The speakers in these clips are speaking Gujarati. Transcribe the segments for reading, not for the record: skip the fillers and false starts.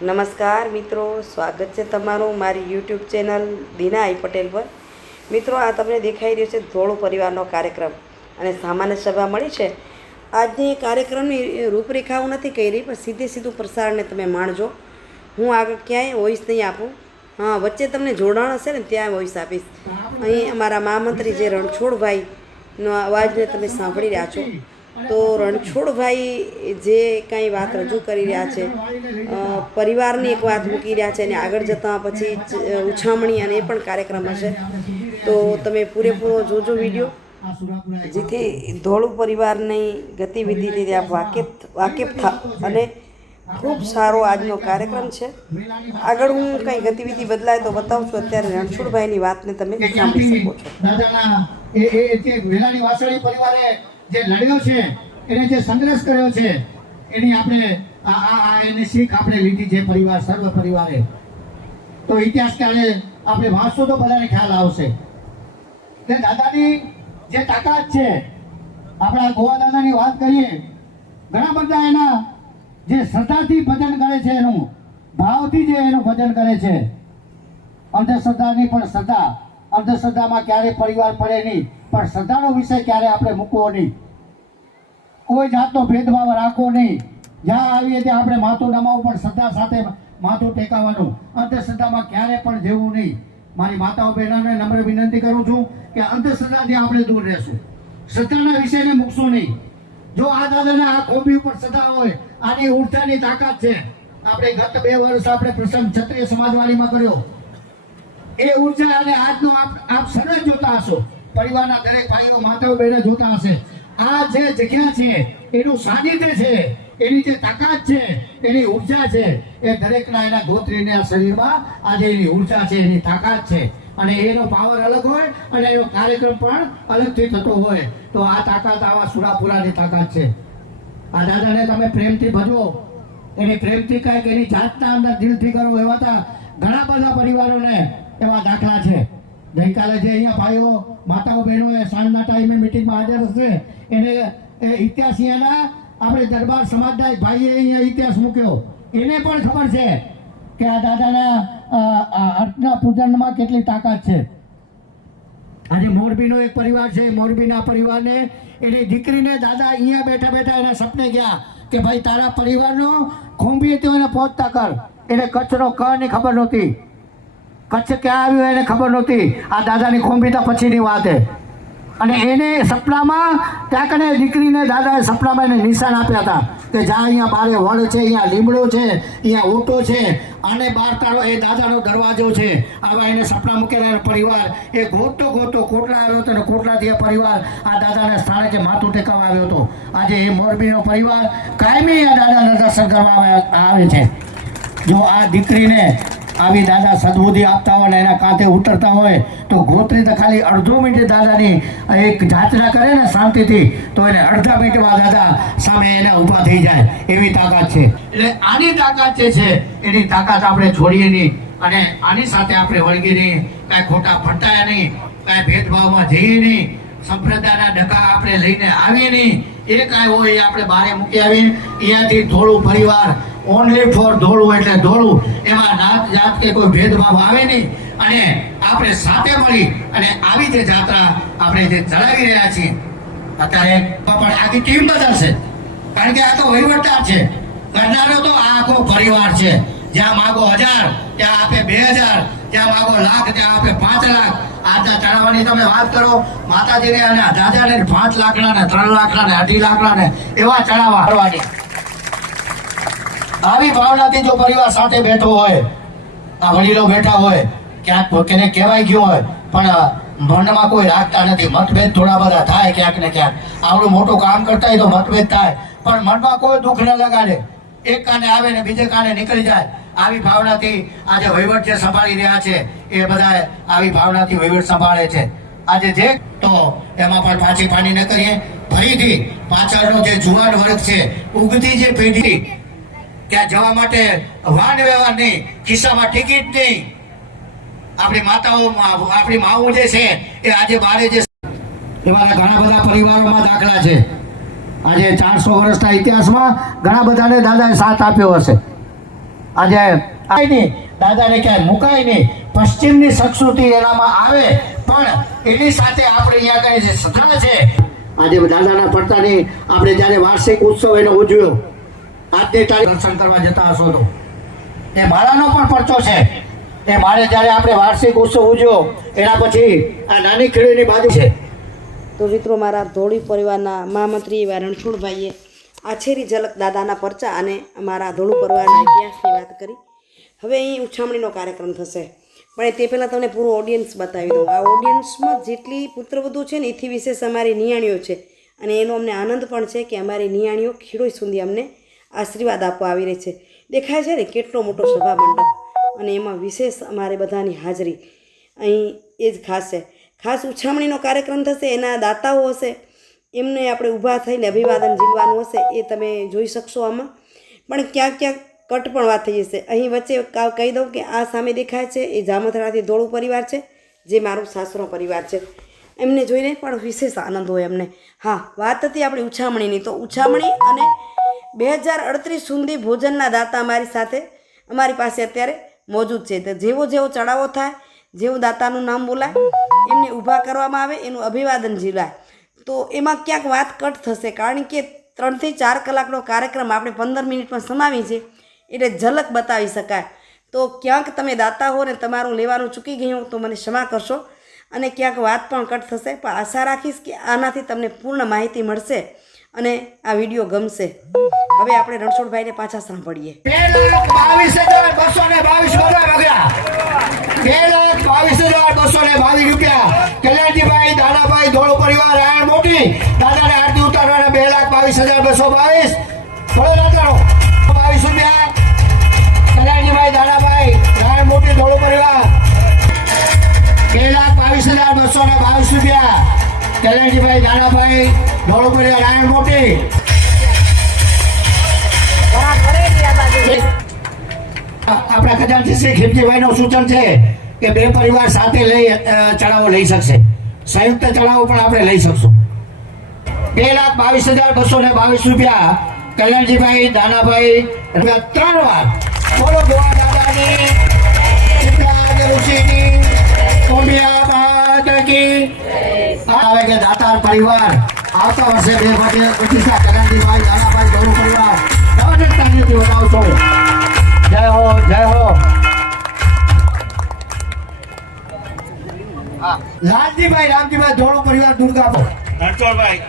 નમસ્કાર મિત્રો, સ્વાગત છે તમારું મારી યુટ્યુબ ચેનલ દીના આઈ પટેલ પર। મિત્રો, આ તમને દેખાઈ રહ્યો છે ધોળું પરિવારનો કાર્યક્રમ અને સામાન્ય સભા મળી છે। આજની કાર્યક્રમની રૂપરેખાઓ નથી કહી રહી, પણ સીધું પ્રસારણને તમે માણજો। હું આગળ ક્યાંય વોઇસ નહીં આપું, હા વચ્ચે તમને જોડાણ હશે ને ત્યાં વોઇસ આપીશ। અહીં અમારા મહામંત્રી જે રણછોડભાઈનો અવાજને તમે સાંભળી રહ્યા છો, તો રણછોડભાઈ જે કાંઈ વાત રજૂ કરી રહ્યા છે, પરિવારની એક વાત મૂકી રહ્યા છે, અને આગળ જતાં પછી ઉછામણી અને એ પણ કાર્યક્રમ હશે, તો તમે પૂરેપૂરો જોજો વિડીયો, જેથી ધોળું પરિવારની ગતિવિધિથી આપ વાકેફ થાવ। અને ખૂબ સારો આજનો કાર્યક્રમ છે। આગળ હું કંઈ ગતિવિધિ બદલાય તો બતાવું છું। અત્યારે રણછોડભાઈની વાતને તમે સાંભળી શકો છો। જે લડ્યો છે, એને જે સંઘર્ષ કર્યો છે, એની આપણે એની શીખ આપણે લીધી છે પરિવાર, સર્વ પરિવારે। તો ઇતિહાસ ક્યારે આપણે વાંચશું તો બધાને ખ્યાલ આવશે કે દાદાની જે તાકાત છે। આપણા ગોવા દાદાની વાત કરીએ, ઘણા બધા એના જે શ્રદ્ધાથી ભજન કરે છે, એનું ભાવથી જે એનું ભજન કરે છે। અંધશ્રદ્ધાની પણ શ્રદ્ધા, અંધશ્રદ્ધામાં ક્યારે પરિવાર પડે નહીં, પણ શ્રદ્ધાનો વિષય ક્યારે આપણે મૂકવો નહીં, કોઈ જાતનો ભેદભાવ રાખવો નહીં। જ્યાં આવીએ ત્યાં આપણે માથું નમાવવું, પણ શ્રદ્ધા સાથે માથું ટેકાવવાનું, અંધશ્રદ્ધામાં ક્યારે પણ જેવું નહીં। મારી માતાઓ બહેનોને નમ્ર વિનંતી કરું છું કે અંધશ્રદ્ધાથી આપણે દૂર રહેશું, શ્રદ્ધાના વિષયને મૂકશું નહીં। જો આ દાદાને આ ખોબી ઉપર શ્રદ્ધા હોય, આની ઉર્જાની તાકાત છે। આપણે ગત 2 વર્ષ આપણે પ્રસંગ ક્ષત્રિય સમાજવાડીમાં કર્યો, એ ઉર્જા અને આજનો આપ સર્વે જોતા હશો, પરિવારના દરેક ભાઈઓ માતાઓ બહેનો જોતા હશે। આ જે જગ્યા છે, એનું સાનિધ્ય છે, એની જે તાકાત છે, એની ઉર્જા છે, એ દરેકના એના ગોત્રીના શરીરમાં આજે એની ઉર્જા છે, એની તાકાત છે, અને એનો પાવર અલગ હોય અને એનો કાર્યક્રમ પણ અલગથી થતો હોય। તો આ તાકાત આવા સુરાપુરાની તાકાત છે। આ દાદાને તમે પ્રેમથી ભજો, એની પ્રેમથી કાંઈક એની જાતના અંદર દિલથી કરો, એવા તો ઘણા બધા પરિવારોને એવા દાખલા છે। ગઈકાલે જે અહીંયા ભાઈઓ માતાઓ બહેનોએ સાંજના ટાઈમે મિટિંગમાં હાજર હશે, એને ઇતિહાસીના આપણે દરબાર સમાજના એક ભાઈએ અહીંયા ઇતિહાસ મૂક્યો, એને પણ ખબર છે કે આ દાદાના અર્થના પૂજનમાં કેટલી તાકાત છે। આજે મોરબીનો એક પરિવાર છે, મોરબીના પરિવારને એની દીકરીને દાદા અહીંયા બેઠા બેઠા એને સપને ગયા કે ભાઈ તારા પરિવારનો ખોંભી હતો એને પહોંચતા કર। એને કચ્છનો કની ખબર નહોતી, કચ્છ ક્યાં આવ્યું એને ખબર નહોતી, આ દાદાની ખોંભીતા પછીની વાત છે। અને એને સપનામાં ત્યાં કને દીકરીને દાદાએ સપનામાં એને નિશાન આપ્યા હતા કે જ્યાં અહીંયા બારે વડ છે, અહીંયા લીમડો છે, અહીંયા ઓટો છે, અને બાર તારો એ દાદાનો દરવાજો છે। આવા એને સપના મૂકેલા પરિવાર એ ગોતતો કોટલા આવ્યો હતો, અને કોટલાથી એ પરિવાર આ દાદાના સ્થાને કે માથું ટેકાવા આવ્યો હતો। આજે એ મોરબીનો પરિવાર કાયમી આ દાદાના દર્શન કરવા આવે છે। જો આ દીકરીને આવી દાદા સદબુદ્ધિ આપતા હોય ને એના કાંઠે ઉતરતા હોય, તો ગોત્રી તો ખાલી અડધો મિનિટ દાદાની એક જાચના કરે ને શાંતિથી, તો એને અડધા મિનિટમાં દાદા સામે એને ઊભા થઈ જાય, એવી તાકાત છે। એટલે આની તાકાત જે છે, એની તાકાત આપણે છોડીએ નહીં, અને આની સાથે આપણે વળગી નહીં, કાંઈ ખોટા ફટાયા નહીં, કાંઈ ભેદભાવમાં જઈએ નહીં, સંપ્રદાયના ડકા આપણે લઈને આવીએ નહીં। એ કાંઈ હોય એ આપણે બહાર મૂકી આવીએ। અહીંયાથી ધોળું પરિવાર, ઓનલી ફોર ધોળું એટલે ધોળું, એમાં નાત જાત કે કોઈ ભેદભાવ આવે નહીં, અને આપણે સાથે મળી અને આવી જે જાત્રા આપણે જે ચલાવી રહ્યા છીએ, અત્યારે પણ આખી ટીમ બદલશે, કારણ કે આ તો વહીવટદાર છે, કરનારો તો આ આખો પરિવાર છે। જ્યાં માગો 1000 ત્યાં આપે 2000, જ્યાં માગો લાખ ત્યાં આપે 5 લાખ। આજના ચડાવવાની તમે વાત કરો, માતાજીને અને દાદાને 5 લાખના ને 3 લાખના ને 2.5 લાખના ને એવા ચડાવવા કરવાની। આવી ભાવનાથી જો પરિવાર સાથે બેઠો હોય, આ વડીલો બેઠા હોય, ક્યાંક કેને કહેવાય ગયું હોય, પણ મનમાં કોઈ રાખતા નથી। મતભેદ થોડા બધા થાય ક્યાંક ને ક્યાંક, આવડું મોટું કામ કરતા હોય તો મતભેદ થાય, પણ મનમાં કોઈ દુઃખ ન લગાડે, એક કાને આવે ને બીજે કાને નીકળી જાય। આવી ભાવનાથી આજે વહીવટ જે સંભાળી રહ્યા છે, એ બધા આવી ભાવનાથી વહીવટ સંભાળે છે। આજે જે તો એમાં પણ પાછી પાણી ન કરીએ, ફરીથી પાછળનો જે જુવાન વર્ગ છે, ઉગતી જે પેઢી, ત્યાં જવા માટે વાહન વ્યવહાર નહીં, ખિસ્સામાં ટિકિટ નહીં। આપણી માતાઓ, આપણી માઓ જે છે, એ આજે બારે જે એવા ઘણા બધા પરિવારોમાં દાખલા છે। આજે 400 વર્ષના ઇતિહાસમાં ઘણા બધાને દાદાએ સાથ આપ્યો હશે। આજે આની દાદાને ક્યાંય મુકાય નહીં, પશ્ચિમની સંસ્કૃતિ એનામાં આવે, પણ એની સાથે આપણે અહીંયા કઈ જે સથા છે, આજે દાદાના પડતાની આપણે જ્યારે વાર્ષિક ઉત્સવ એનો ઉજવ્યો, આજની તારીખ દર્શન કરવા જતા હશો તો એ માળાનો પણ પરચો છે. એ માળે જ્યારે આપણે વાર્ષિક ઉત્સવ ઉજવ્યો એના પછી આ નાની ખીડીની બાજુ છે. તો મિત્રો, મારા ધોળી પરિવારના મહામંત્રી એવા રણછોડભાઈએ આછેરી ઝલક દાદાના પરચા અને અમારા ધોળું પરિવારના ઇતિહાસની વાત કરી. હવે અહીં ઉછામણીનો કાર્યક્રમ થશે, પણ તે પહેલાં તમને પૂરું ઓડિયન્સ બતાવી દઉં. આ ઓડિયન્સમાં જેટલી પુત્રવધુ છે ને એથી વિશેષ અમારી નિયાણીઓ છે, અને એનો અમને આનંદ પણ છે કે અમારી નિયાણીઓ ખીડોઈ સુધી અમને આશીર્વાદ આપવા આવી રહી છે. દેખાય છે ને કેટલો મોટો સભા મંડપ, અને એમાં વિશેષ અમારે બધાની હાજરી અહીં એ જ ખાસ છે. ખાસ ઉછામણીનો કાર્યક્રમ થશે, એના દાતાઓ હશે, એમને આપણે ઊભા થઈને અભિવાદન ઝીલવાનું હશે, એ તમે જોઈ શકશો આમાં. પણ ક્યાંક ક્યાંક કટ પણ વાત થઈ જશે. અહીં વચ્ચે કહી દઉં કે આ સામે દેખાય છે એ જામથરાથી ધોળું પરિવાર છે, જે મારું સાસરો પરિવાર છે. એમને જોઈને પણ વિશેષ આનંદ હોય અમને. હા, વાત હતી આપણી ઉછામણીની, તો ઉછામણી અને 2038 સુધી ભોજનના દાતા અમારી સાથે અમારી પાસે અત્યારે મોજૂદ છે. તો જેવો જેવો ચડાવો થાય, જેવું દાતાનું નામ બોલાય, એમને ઊભા કરવામાં આવે, એનું અભિવાદન ઝીલાય. તો એમાં ક્યાંક વાત કટ થશે, કારણ કે 3 થી 4 કલાકનો કાર્યક્રમ આપણે 15 મિનિટમાં સમાવી છે, એટલે ઝલક બતાવી શકાય. તો ક્યાંક તમે દાતા હો ને તમારું લેવાનું ચૂકી ગયું તો મને ક્ષમા કરશો, અને ક્યાંક વાત પણ કટ થશે. પણ આશા રાખીશ કે આનાથી તમને પૂર્ણ માહિતી મળશે અને આ વિડીયો ગમશે. હવે આપણે રણછોડભાઈને પાછા સાંભળીએ. 2,22,222 રૂપિયા કલ્યાણજીભાઈ દાનાભાઈ ધોળો પરિવાર રાયણ મોટી દાદાને આરતી ઉતારવાના 2,22,222 બોલો દાદાનો 22 રૂપિયા કલ્યાણજીભાઈ દાનાભાઈ રાયણ મોટી ધોળો પરિવાર 2,22,222 રૂપિયા કલ્યાણજીભાઈ દાનાભાઈ ધોળો પરિવાર રાયણ મોટી. આપણા ખજાનચી શ્રી ખીમજીભાઈનું સૂચન છે કે 2 પરિવાર સાથે લઈ ચડાવો લઈ શકશે, સંયુક્ત ચડાવો પણ આપણે લઈ શકશું. 2,22,222 રૂપિયા કલ્યાણજીભાઈ દાનાભાઈ 3 વાર બોલો ગોવા દાદાની ઋષિની આવે કે દાતાર પરિવાર આવતા વર્ષે 2,25 કલ્યાણજીભાઈ દાનાભાઈ ધોળો પરિવાર નવનતાથી વધાવશો. જય હો, જય હો. લાલજીભાઈ રામજીભાઈ ધોળો પરિવાર દુર્ગાપુર રણછોડભાઈ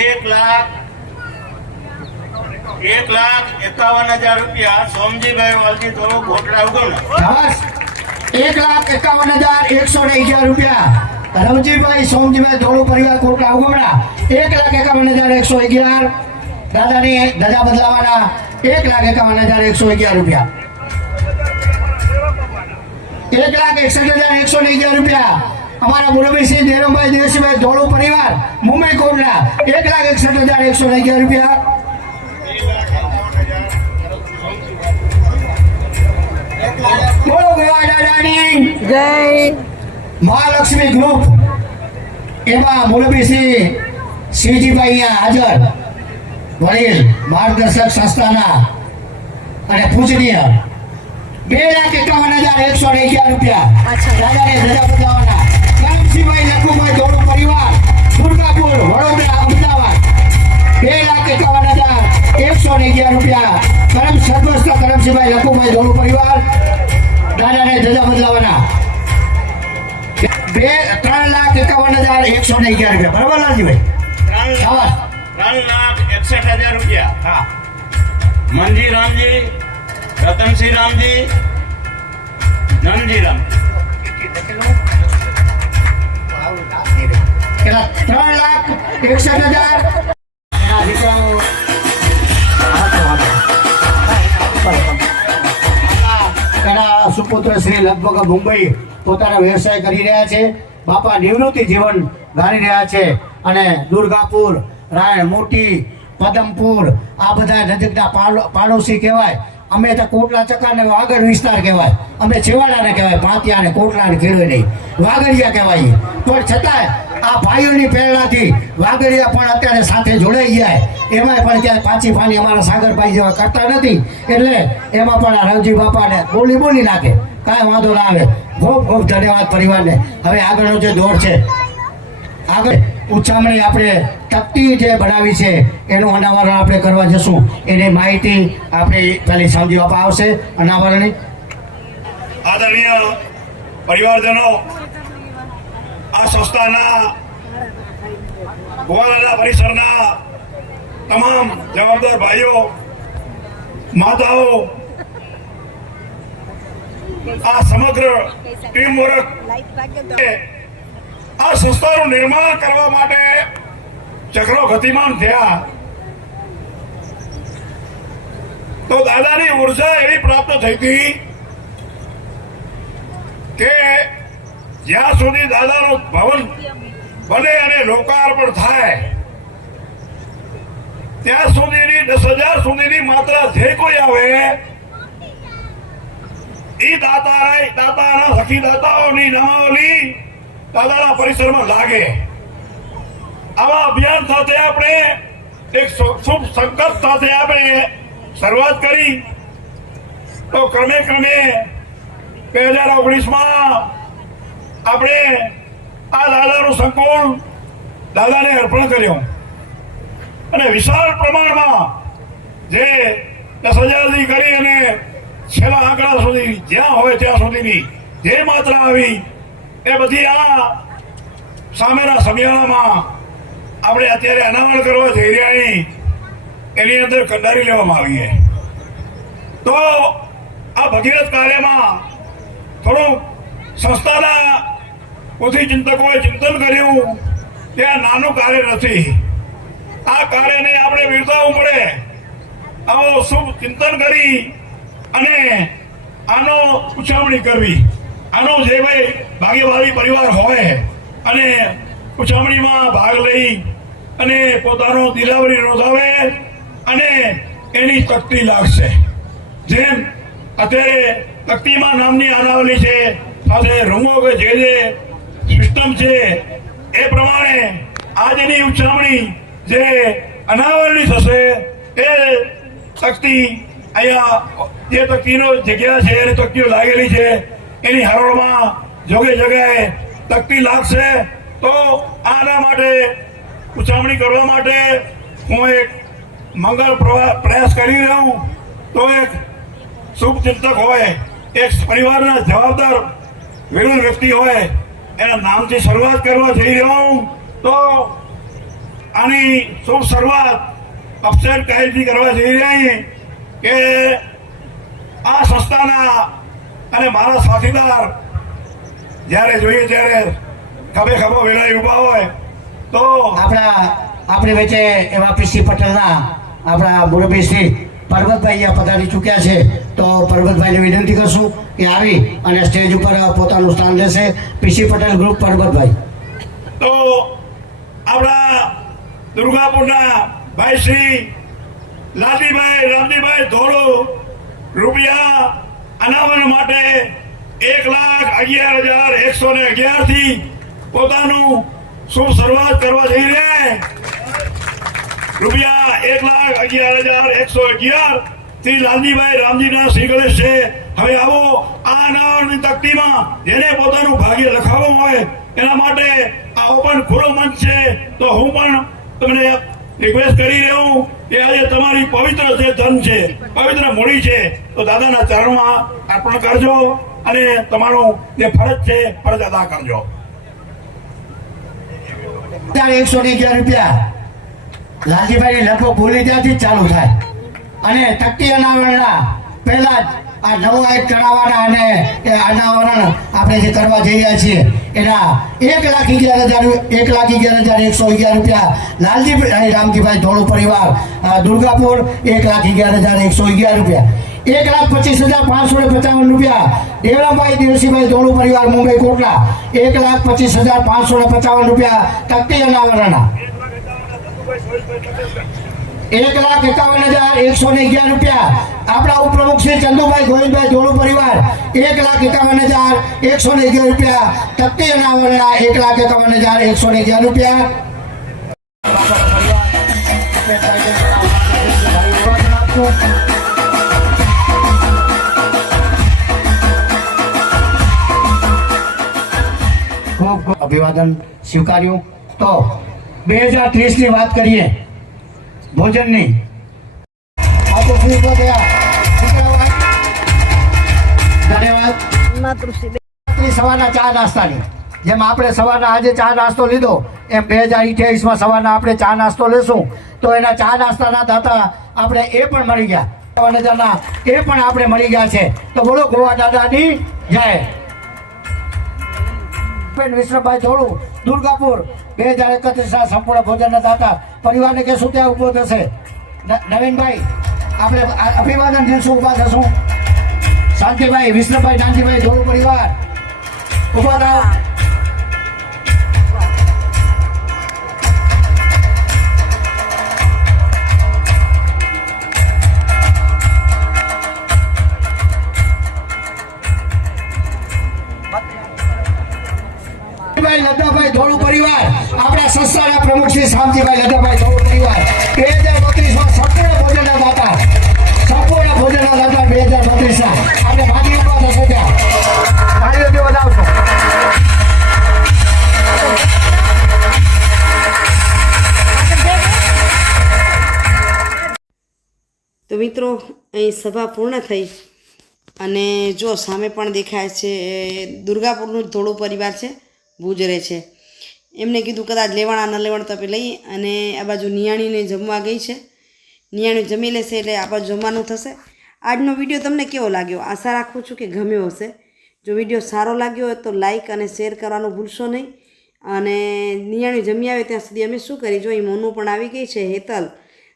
1,51,000 રૂપિયા સોમજીભાઈ વાલજી ધોળો ઘોટડા ઉગમ 1,51,111 રૂપિયા રવજીભાઈ સોમજીભાઈ ધોળો પરિવાર કોટલા ઉગમણા 1,51,111 દાદાની ધજા બદલાવાના 1,51,111 રૂપિયા 1,61,111 રૂપિયા અમારા મુરબીસિંહ દેવભાઈ દેવસિંહભાઈ ધોળો પરિવાર મુંબઈ કોટલા 1,61,111 રૂપિયા. બોલો ગોવા દાદાની જય. મહાલક્ષ્મી ગ્રુપ એમાં મુરબીસિંહ શિવજીભાઈ અહીંયા હાજર, વડીલ માર્ગદર્શક સંસ્થાના અને પૂજનીય 2,51,111 રૂપિયા દાદાને ધજા બદલાવાના કરમસિંહભાઈ લખુભાઈ ધોળો પરિવાર દુર્ગાપુર વડોદરા અમદાવાદ 2,51,111 રૂપિયા સર્વસ્થ કરમસિંહભાઈ લખુભાઈ ધોળો પરિવાર દાદાને ધજા બદલાવાના 3,51,111 રૂપિયા. બરાબર લાલજીભાઈ? 3,61,000 રૂપિયા. હા. મનજી રામજી, રતનસિંહ રામજી, નંદજી રામજી. કેટલા? 3,61,000. દીકરાઓ એના સુપુત્ર શ્રી લગભગ મુંબઈ પોતાનો વ્યવસાય કરી રહ્યા છે. બાપા નિવૃત્તિ જીવન ગાળી રહ્યા છે, અને દુર્ગાપુર, રાયણ મોટી, પદમપુર આ બધા નજીકના પાડોશી કહેવાય. અમે તો કોટલા ચકાને વાગડ વિસ્તાર કહેવાય, અમે છેવાડાને કહેવાય, પાતિયા ને કોટલા ને ખેડો નહીં, વાગડિયા કહેવાય. પણ છતાંય આ ભાઈઓની પ્રેરણાથી વાગડિયા પણ અત્યારે સાથે જોડાઈ ગયા. એમાં પણ ક્યાંય પાછી પાની અમારા સાગરભાઈ જેવા કરતા નથી, એટલે એમાં પણ આ રવજી બાપાને બોલી નાખે, કાંઈ વાંધો ના આવે. ખૂબ ખૂબ ધન્યવાદ પરિવારને. હવે આગળનો જે દોર છે, આગળ ઉછામણી આપણે તકતી જે બનાવી છે એનું અનાવરણ આપણે કરવા જશું. એની માહિતી આપણે પહેલી સમજી બાપા આવશે અનાવરણની. આદરણીય પરિવારજનો, આ સંસ્થાના ગોવાળાના પરિસરના તમામ જવાબદાર ભાઈઓ, માતાઓ, આ સમગ્ર ટીમ વર્ક આ સંસ્થાનું નિર્માણ કરવા માટે ચક્રો ગતિમાન થયા, તો દાદાની ઉર્જા એવી પ્રાપ્ત થઈ હતી કે જ્યાં સુધી દાદાનું ભવન બને અને લોકાર્પણ થાય ત્યાં સુધીની 10,000 સુધીની માત્રા જે કોઈ આવે એ દાતાના સખી દાતાઓની નામાવલી દાદાના પરિસરમાં લાગે. આવા અભિયાન સાથે આપણે એક શુભ સંકલ્પ સાથે આપણે શરૂઆત કરી, તો ક્રમે 2019માં આપણે આ દાદાનું સંકુલ દાદાને અર્પણ કર્યું અને વિશાળ પ્રમાણમાં જે 10,000 થી કરી અને છેલ્લા આંકડા સુધી જ્યાં હોય ત્યાં સુધીની જે માત્રા આવી એ બધી આ સામેના સમિયાણામાં આપણે અત્યારે અનાવરણ કરવા જઈ રહ્યા એની અંદર કંડારી લેવામાં આવી છે. તો આ ભગીરથ કાર્યમાં થોડું સંસ્થાના પોથી ચિંતકોએ ચિંતન કર્યું કે આ નાનું કાર્ય નથી, આ કાર્યને આપણે બિરદાવવું પડે. આવો શુભ ચિંતન કરી અને આનો ઉછામણી કરવી. આનો જે ભાઈ ભાગ્યશાળી પરિવાર હોય અને ઉછામણીમાં ભાગ લઈ અને પોતાનો દિલાવરી નોંધાવે અને એની તકતી લાગશે. જેમ અત્યારે તકતીમાં નામની અનાવલી છે, સાથે રૂમો કે જે સિસ્ટમ છે એ પ્રમાણે આજની ઉછામણી જે અનાવરણની થશે એ તકતી અહીંયા જે તકતીનો જગ્યા છે એની તકતીઓ લાગેલી છે એની હરોળમાં જોગે જગ્યાએ તકતી લાગશે. તો આના માટે ઉછામણી કરવા માટે હું એક મંગળ પ્રયાસ કરી રહ્યો હું. તો એક શુભ ચિંતક હોય, એક પરિવારના જવાબદાર વિરુદ્ધ વ્યક્તિ હોય, એના નામથી શરૂઆત કરવા જઈ રહ્યો હું. તો આની શુભ શરૂઆત અફસર કહેલથી કરવા જઈ રહ્યા કે આ સંસ્થાના અને મારા સાથીદાર જ્યારે જોઈએ ત્યારે ખભે ખભો વેલાઈ ઉભા હોય. તો આપણી વચ્ચે એવા પીસી પટેલના આપણા મુરબ્બી શ્રી પરબતભાઈ અહીંયા પધારી ચૂક્યા છે. તો પરબતભાઈને વિનંતી કરશું કે આવી અને સ્ટેજ ઉપર પોતાનું સ્થાન લેશે. પીસી પટેલ ગ્રુપ પરબતભાઈ. તો આપણા દુર્ગાપુરના ભાઈ શ્રી લાલજીભાઈ રામજીભાઈ ધોળો રૂપિયા અનાવરણ માટે 1,11,111 થી પોતાનું શુભ શરૂઆત કરવા જઈ રહ્યા. રૂપિયા 1,11,111 થી લાલજીભાઈ રામજીના શ્રી ગણેશ છે. હવે આવો આ અનાવરણની તકતીમાં જેને પોતાનું ભાગ્ય લખાવવું હોય એના માટે આ ઓપન ખુલ્લો મંચ છે. તો હું પણ તમને રિક્વેસ્ટ કરી રહ્યો કે આજે તમારી પવિત્ર જે ધન છે, પવિત્ર મૂડી છે, તો દાદાના ચરણમાં અર્પણ કરજો અને તમારું જે ફરજ છે ફરજ અદા કરજો. 111 રૂપિયા લાલજીભાઈ લગભગ બોલી ત્યાંથી જ ચાલુ થાય અને તકતી અનાવરણના પહેલા જ આ નવો એક કરાવવાના અને એ અનાવરણ આપણે જે કરવા જઈ રહ્યા છીએ એના 1,11,111 રૂપિયા લાલજીભાઈ રામજીભાઈ ધોળો પરિવાર દુર્ગાપુર 1,11,111 રૂપિયા. 1,25,555 રૂપિયા દેવરામભાઈ દેવસીભાઈ ધોળો પરિવાર મુંબઈ કોટલા 1,25,555 રૂપિયા તકતી અનાવરણના. 1,51,111 રૂપિયા આપણા ઉપપ્રમુખ શ્રી ચંદુભાઈ ગોવિંદભાઈ ધોળુ પરિવાર 1,51,111 રૂપિયા, તકતી અનાવરણના 1,51,111 રૂપિયા. ખૂબ ખૂબ અભિવાદન સ્વીકાર્યું. તો 2030 ની વાત કરીએ ભોજનની. આ તો શ્રી ઉભા થયા. ધન્યવાદ. સવારના ચા નાસ્તાની જેમ આપણે સવારના આજે ચા નાસ્તો લીધો એમ 2028માં સવારના આપણે ચા નાસ્તો લેશું તો એના ચા નાસ્તાના દાતા આપણે એ પણ મળી ગયા. એ પણ આપણે મળી ગયા છે. તો બોલો ગોવા દાદાની જય. વિશ્વભાઈ ધોળુ દુર્ગાપુર 2031 સંપૂર્ણ ભોજનના દાતા પરિવારને કે શું ત્યાં ઉભો થશે. નવીનભાઈ આપણે અભિવાદન દિવસો ઉભા થશું. શાંતિભાઈ વિષ્ણુભાઈ નાનજીભાઈ ધોળુ પરિવાર ઉભા થાવ. લદ્દાભાઈ ધોળુ પરિવાર આપણા સંસ્થાના પ્રમુખ શ્રી શામજીભાઈ લદ્દાભાઈ ધોળુ પરિવાર 2032માં સંપૂર્ણ ભોજનના દાતા 2032 આપણે ભાગી ઉભા થશે ત્યાં ભાઈઓ વધાવશો. તો મિત્રો અહીં સભા પૂર્ણ થઈ અને જો સામે પણ દેખાય છે દુર્ગાપુરનું ધોળુ પરિવાર છે, ભુજ રહે છે. એમને કીધું કદાચ લેવાણા ન લેવાણ તો આપણે લઈ અને આ બાજુ નિયાણીને જમવા ગઈ છે. નિયાણી જમી લેશે એટલે આ બાજુ જમવાનું થશે. આજનો વિડીયો તમને કેવો લાગ્યો? આશા રાખું છું કે ગમ્યો હશે. જો વિડીયો સારો લાગ્યો હોય તો લાઇક અને શેર કરવાનું ભૂલશો નહીં. અને નિયાણી જમી આવે ત્યાં સુધી અમે શું કરી જોઈએ મોનું પણ આવી ગઈ છે, હેતલ,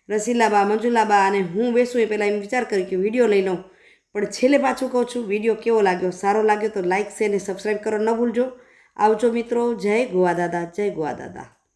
રસીલાબા, મંજુલાબા અને હું બેસું એ પહેલાં એમ વિચાર કર્યો કે વિડીયો લઈ લઉં. પણ છેલ્લે પાછું કહું છું વિડીયો કેવો લાગ્યો, સારો લાગ્યો તો લાઇક શેર અને સબસ્ક્રાઈબ કરો ન ભૂલજો. આવજો મિત્રો. જય ગોવા દાદા, જય ગોવા દાદા.